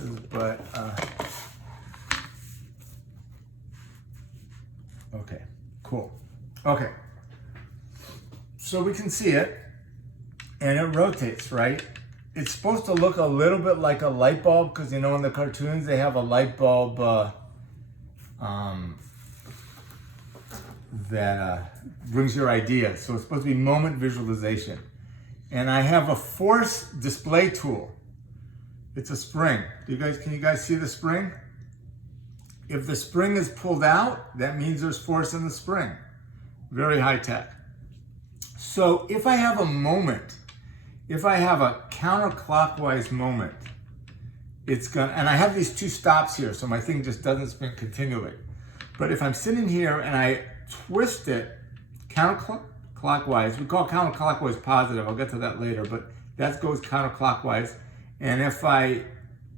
glasses, but okay, cool. Okay, so we can see it, and it rotates, right? It's supposed to look a little bit like a light bulb, because you know in the cartoons they have a light bulb that brings your ideas. So it's supposed to be moment visualization. And I have a force display tool. It's a spring. Can you guys see the spring? If the spring is pulled out, that means there's force in the spring. Very high tech. So if I have a moment, if I have a counterclockwise moment, and I have these two stops here, so my thing just doesn't spin continually. But if I'm sitting here and I twist it counterclockwise, we call counterclockwise positive, I'll get to that later, but that goes counterclockwise. And if I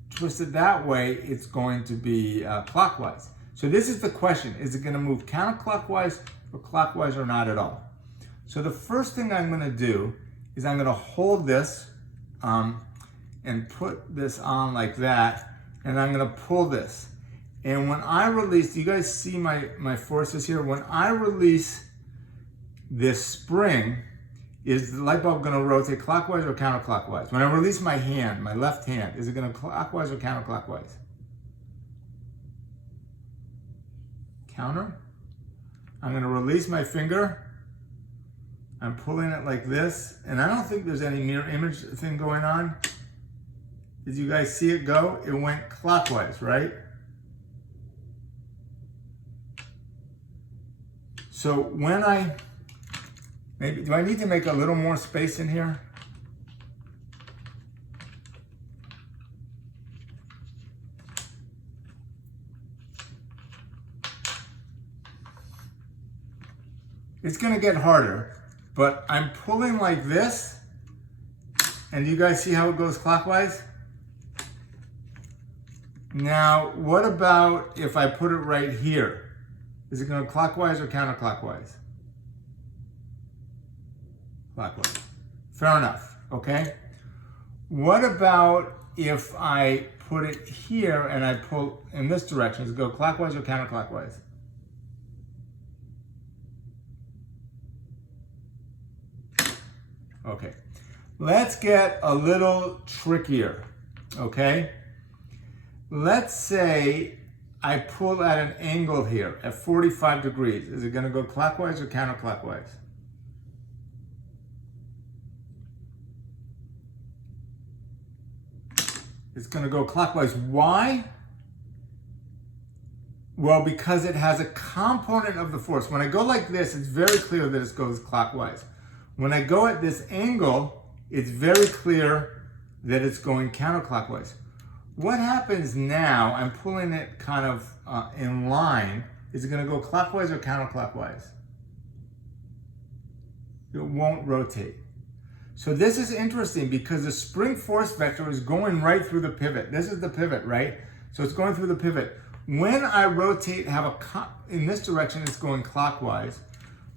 twist it that way, it's going to be clockwise. So this is the question, is it gonna move counterclockwise or clockwise or not at all? So the first thing I'm gonna do is I'm gonna hold this and put this on like that, and I'm gonna pull this. And when I release, do you guys see my forces here? When I release this spring, is the light bulb gonna rotate clockwise or counterclockwise? When I release my hand, my left hand, is it gonna clockwise or counterclockwise? Counter. I'm gonna release my finger. I'm pulling it like this, and I don't think there's any mirror image thing going on. Did you guys see it go? It went clockwise, right? So when do I need to make a little more space in here? It's gonna get harder, but I'm pulling like this, and you guys see how it goes clockwise? Now, what about if I put it right here? Is it going clockwise or counterclockwise? Clockwise. Fair enough, okay? What about if I put it here and I pull in this direction? Does it go clockwise or counterclockwise? Okay. Let's get a little trickier, okay? Let's say I pull at an angle here at 45 degrees. Is it going to go clockwise or counterclockwise? It's going to go clockwise. Why? Well, because it has a component of the force. When I go like this, it's very clear that it goes clockwise. When I go at this angle, it's very clear that it's going counterclockwise. What happens now, I'm pulling it kind of in line, is it going to go clockwise or counterclockwise? It won't rotate. So this is interesting because the spring force vector is going right through the pivot. This is the pivot, right? So it's going through the pivot. When I rotate, in this direction, it's going clockwise.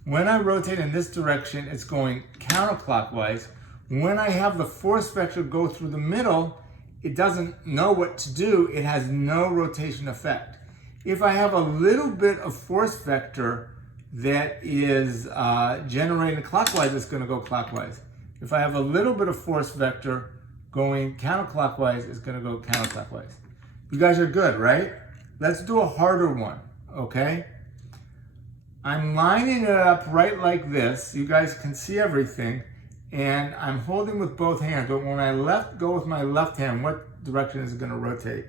When I rotate in this direction, it's going counterclockwise. When I have the force vector go through the middle, it doesn't know what to do. It has no rotation effect. If I have a little bit of force vector that is generating clockwise, it's going to go clockwise. If I have a little bit of force vector going counterclockwise, it's going to go counterclockwise. You guys are good, right? Let's do a harder one, okay? I'm lining it up right like this. You guys can see everything. And I'm holding with both hands. But when I go with my left hand, what direction is it going to rotate?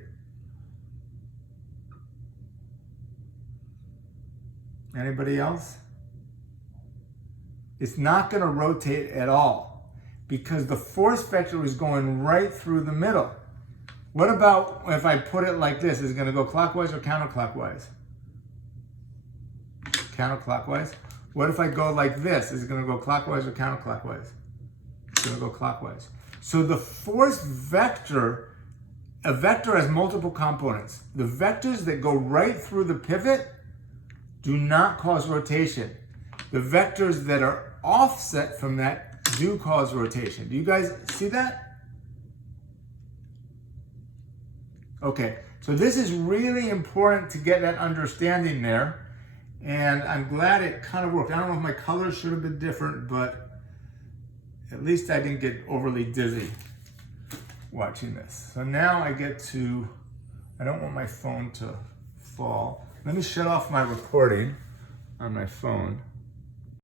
Anybody else? It's not going to rotate at all because the force vector is going right through the middle. What about if I put it like this? Is it going to go clockwise or counterclockwise? Counterclockwise. What if I go like this? Is it going to go clockwise or counterclockwise? It's going to go clockwise. So the force vector, a vector has multiple components. The vectors that go right through the pivot do not cause rotation. The vectors that are offset from that do cause rotation. Do you guys see that? Okay, so this is really important to get that understanding there. And I'm glad it kind of worked. I don't know if my colors should have been different, but at least I didn't get overly dizzy watching this. So now I get to, I don't want my phone to fall. Let me shut off my recording on my phone.